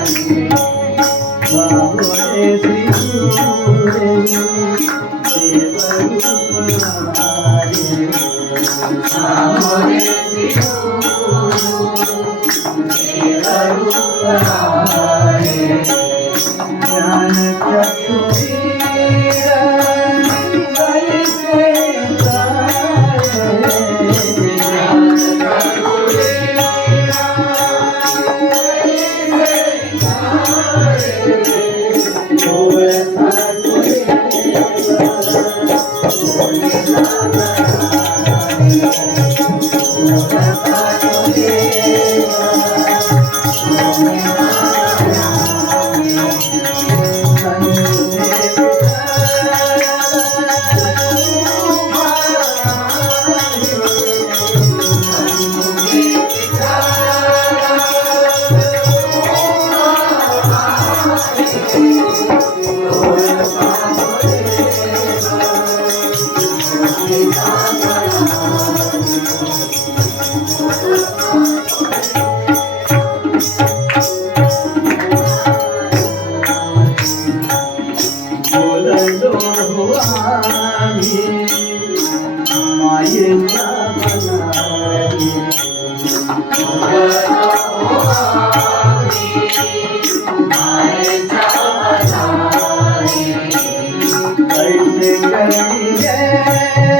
Amén. Yeah.